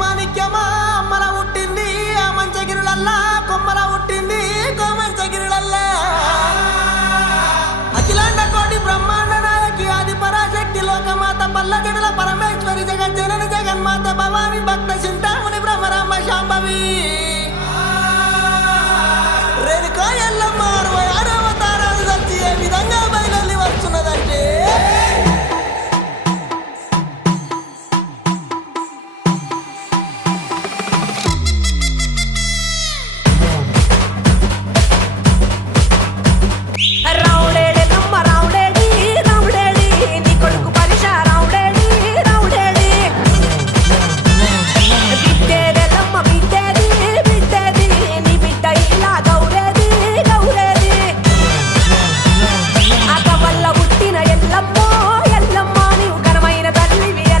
మాణిక్యమా అమ్మల పుట్టింది ఆ మంచగిరులల్లా కొమ్మల పుట్టింది కోమంచగిరులల్లా అఖిలాండ కోటి బ్రహ్మాండ నాయకి ఆది పరాశక్తి లోకమాత పల్లగడుల పరమే